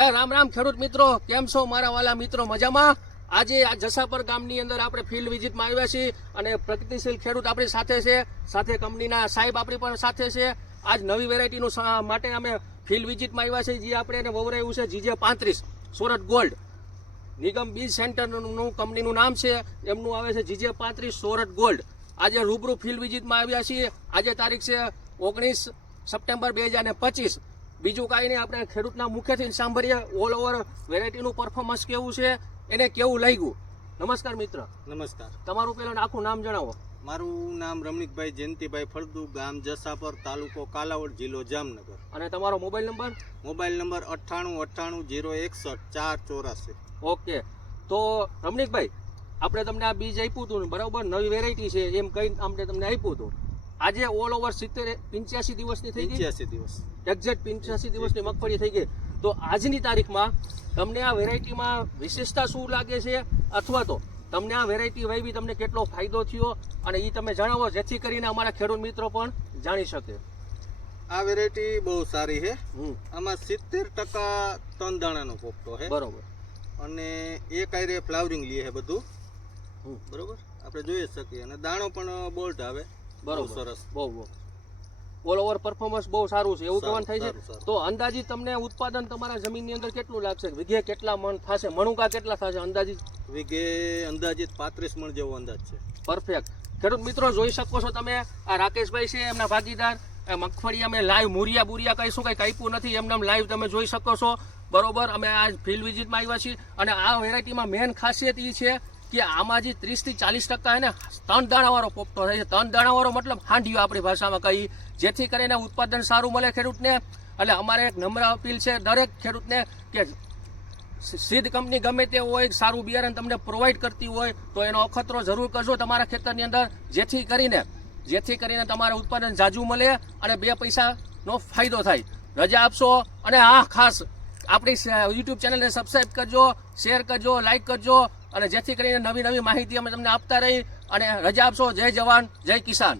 એ રામ રામ ખેડૂત મિત્રો, કેમ છો મારા વાલા મિત્રો મજામાં? આજે આ જસાપર ગામની અંદર આપણે ફિલ્ડ વિઝિટમાં આવ્યા છીએ અને પ્રગતિશીલ ખેડૂત આપણી સાથે છે. સાથે કંપનીના સાહેબ આપણી પણ સાથે છે. આજ નવી વેરાયટીનું માટે અમે ફિલ્ડ વિઝિટમાં આવ્યા છીએ. જે આપણે એને વવરાયું છે જીજે પાંત્રીસ સુરત ગોલ્ડ. નિગમ બીજ સેન્ટરનું કંપનીનું નામ છે. એમનું આવે છે જીજે પાંત્રીસ, સોરઠ ગોલ્ડ. આજે રૂબરૂ ફિલ્ડ વિઝિટમાં આવ્યા છીએ. આજે તારીખ છે ઓગણીસ સપ્ટેમ્બર બે હજાર પચીસ. બીજું કાંઈ નહીં આપણે ખેડૂતના મુખ્યથી સાંભળીએ ઓલ ઓવર વેરાયટીનું પરફોર્મન્સ કેવું છે એને કેવું લાગ્યું? નમસ્કાર મિત્ર. નમસ્કાર. તમારું પહેલાં આખું નામ જણાવો. મારું નામ રમણીકભાઈ જયંતિભાઈ ફળદુ ગામ જસાપર તાલુકો કાલાવડ જિલ્લો જામનગર. અને તમારો મોબાઈલ નંબર? મોબાઈલ નંબર અઠ્ઠાણું અઠ્ઠાણું જીરો એકસઠ ચાર ચોરાસી. ઓકે. તો રમણીકભાઈ આપણે તમને આ બીજ આપ્યું હતું બરાબર? નવી વેરાયટી છે એમ કઈ આપણે તમને આપ્યું હતું. આજે ઓલ ઓવર સિત્તેર પંચ્યાસી દિવસની થઈ ગઈ? દિવસ. એક્ઝેક્ટ પંચ્યાસી દિવસની મગફળી થઈ ગઈ. તો આજની તારીખમાં તમને આ વેરાયટીમાં વિશેષતા શું લાગે છે? અથવા તો તમને આ વેરાયટી વાવી તમને કેટલો ફાયદો થયો? અને એ તમે જણાવો જેથી કરીને અમારા ખેડૂત મિત્રો પણ જાણી શકે. આ વેરાયટી બહુ સારી છે. આમાં સિત્તેર ટકા ત્રણ દાણાનો પોપટો છે. બરોબર. અને એ કાયરે ફ્લાવરિંગ લે છે બધું. બરોબર? આપણે જોઈ શકીએ. અને દાણો પણ બોલ્ટ આવે. બરોબર. સરસ. બહુ બહુ. ઓલ ઓવર પરફોર્મન્સ બહુ સારું છે એવું કહેવાનું થાય છે. તો અંદાજિત તમને ઉત્પાદન તમારા જમીનની અંદર કેટલું લાગશે વિઘે કેટલા મણ થશે? મણુકા કેટલા થશે અંદાજિત? વિઘે અંદાજિત પાંત્રીસ મણ જેવો અંદાજ છે. પરફેક્ટ ખેડૂત મિત્રો જોઈ શકો છો તમે આ રાકેશભાઈ છે એમના ભાગીદાર. મગફળી અમે લાઈવ મુરિયા બુરિયા કહીશું કંઈ કાપ્યું નથી એમને લાઈવ તમે જોઈ શકો છો. બરોબર અમે આ ફિલ્ડ વિઝિટમાં આવ્યા છીએ. અને આ વેરાયટીમાં મેન ખાસિયત એ છે કે આમાં જે ત્રીસથી ચાલીસ ટકા એને ત્રણ દાણાવાળો પોપટો થાય છે. ત્રણ દાણાવાળો મતલબ હાંડિયો આપણી ભાષામાં કહી જેથી કરીને ઉત્પાદન સારું મળે ખેડૂતને. એટલે અમારે એક નમ્ર અપીલ છે દરેક ખેડૂતને કે સીધ કંપની ગમે તે હોય, સારું બિયારણ તમને પ્રોવાઈડ કરતી હોય, તો એનો અખતરો જરૂર કરજો તમારા ખેતરની અંદર. જેથી કરીને જેથી કરીને તમારે ઉત્પાદન જાજુ મળે અને બે પૈસાનો ફાયદો થાય. રજા આપશો અને આ ખાસ આપણી યુટ્યુબ ચેનલને સબસ્ક્રાઈબ કરજો શેર કરજો લાઈક કરજો અને જેથી કરીને નવી નવી માહિતી અમે તમને આપતા રહી અને રજા આપશો. જય જવાન, જય કિસાન.